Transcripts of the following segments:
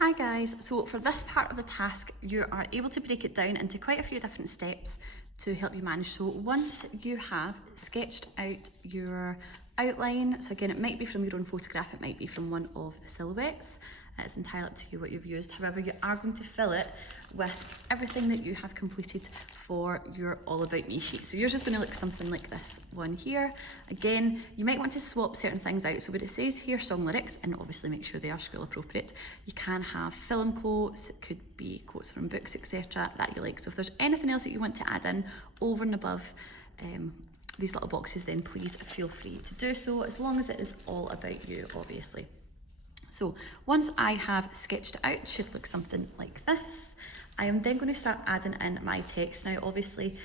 Hi guys, so for this part of the task you are able to break it down into quite a few different steps to help you manage. So once you have sketched out your outline, so again it might be from your own photograph, it might be from one of the silhouettes, it's entirely up to you what you've used. However, you are going to fill it with everything that you have completed for your All About Me sheet. So yours is going to look something like this one here. Again, you might want to swap certain things out. So what it says here, song lyrics, and obviously make sure they are school appropriate. You can have film quotes, it could be quotes from books, etc. that you like. So if there's anything else that you want to add in over and above these little boxes, then please feel free to do so, as long as it is all about you, obviously. So once I have sketched it out, it should look something like this. I am then going to start adding in my text. Now obviously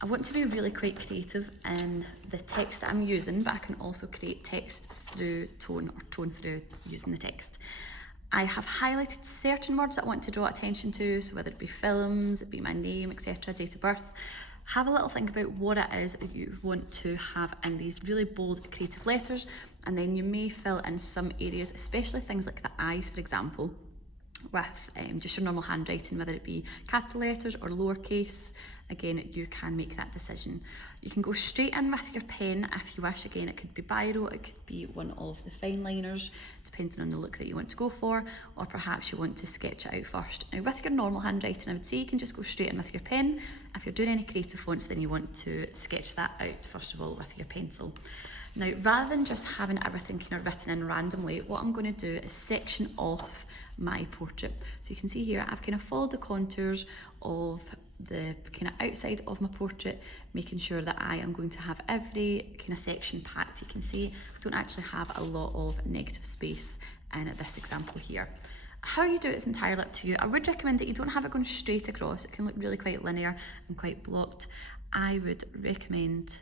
I want to be really quite creative in the text that I'm using, but I can also create text through tone or tone through using the text. I have highlighted certain words that I want to draw attention to, so whether it be films, it be my name, etc., date of birth. Have a little think about what it is that you want to have in these really bold creative letters, and then you may fill in some areas, especially things like the eyes, for example, with just your normal handwriting, whether it be capital letters or lowercase. Again, you can make that decision. You can go straight in with your pen if you wish. Again, it could be biro, it could be one of the fine liners, depending on the look that you want to go for, or perhaps you want to sketch it out first. Now with your normal handwriting, I would say you can just go straight in with your pen. If you're doing any creative fonts, then you want to sketch that out first of all with your pencil. Now, rather than just having everything kind of written in randomly, what I'm going to do is section off my portrait. So you can see here, I've kind of followed the contours of the kind of outside of my portrait, making sure that I am going to have every kind of section packed. You can see I don't actually have a lot of negative space in this example here. How you do it is entirely up to you. I would recommend that you don't have it going straight across. It can look really quite linear and quite blocked. I would recommend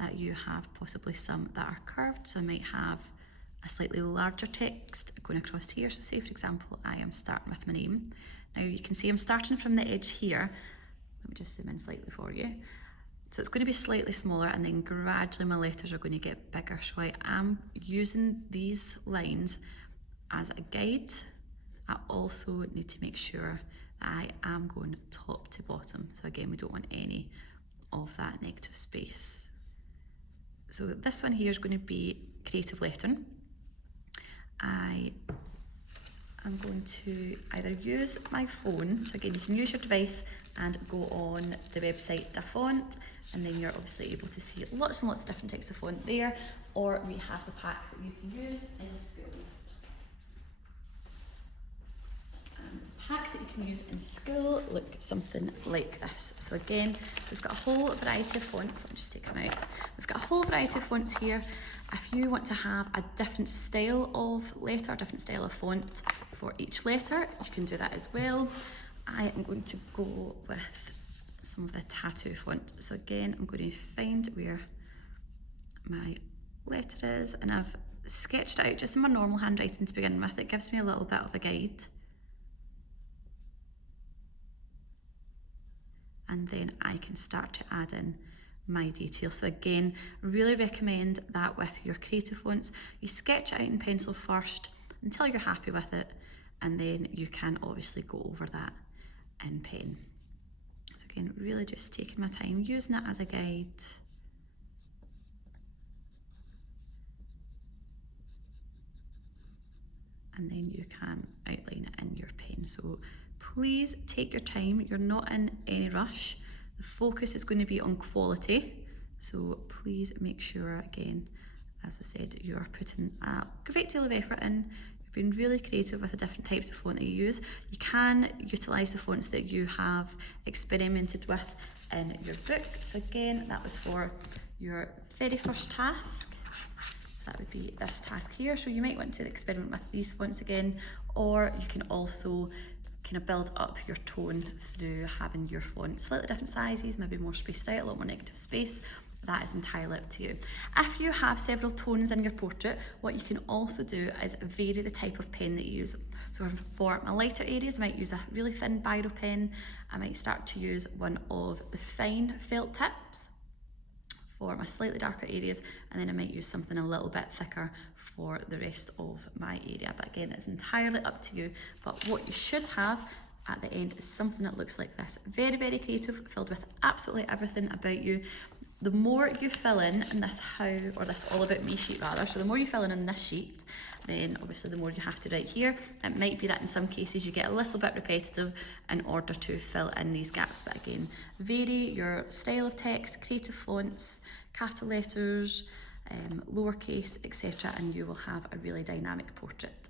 that you have possibly some that are curved. So I might have a slightly larger text going across here. So say for example, I am starting with my name. Now you can see I'm starting from the edge here. Let me just zoom in slightly for you. So it's going to be slightly smaller, and then gradually my letters are going to get bigger. So I am using these lines as a guide. I also need to make sure that I am going top to bottom. So again, we don't want any of that negative space. So this one here is going to be creative lettering. I am going to either use my phone, so again you can use your device and go on the website DaFont, and then you're obviously able to see lots and lots of different types of font there, or we have the packs that you can use in school. Packs that you can use in school look something like this. So again, we've got a whole variety of fonts. Let me just take them out. We've got a whole variety of fonts here. If you want to have a different style of letter, a different style of font for each letter, you can do that as well. I am going to go with some of the tattoo font. So again, I'm going to find where my letter is, and I've sketched it out just in my normal handwriting to begin with. It gives me a little bit of a guide. And then I can start to add in my details. So again, really recommend that with your creative fonts, you sketch it out in pencil first until you're happy with it, and then you can obviously go over that in pen. So again, really just taking my time, using it as a guide. And then you can outline it in your pen. So please take your time, you're not in any rush. The focus is going to be on quality. So please make sure, again, as I said, you are putting a great deal of effort in. You've been really creative with the different types of font that you use. You can utilise the fonts that you have experimented with in your book. So again, that was for your very first task. That would be this task here. So you might want to experiment with these fonts again, or you can also kind of build up your tone through having your font slightly different sizes, maybe more spaced out, a lot more negative space. That is entirely up to you. If you have several tones in your portrait, what you can also do is vary the type of pen that you use. So for my lighter areas, I might use a really thin biro pen. I might start to use one of the fine felt tips. for my slightly darker areas, and then I might use something a little bit thicker for the rest of my area. But again, it's entirely up to you. But what you should have at the end is something that looks like this. Very, very creative, filled with absolutely everything about you. The more you fill in this how, or this all about me sheet rather, so the more you fill in this sheet, then obviously the more you have to write here. It might be that in some cases you get a little bit repetitive in order to fill in these gaps, but again, vary your style of text, creative fonts, capital letters, lowercase, etc., and you will have a really dynamic portrait.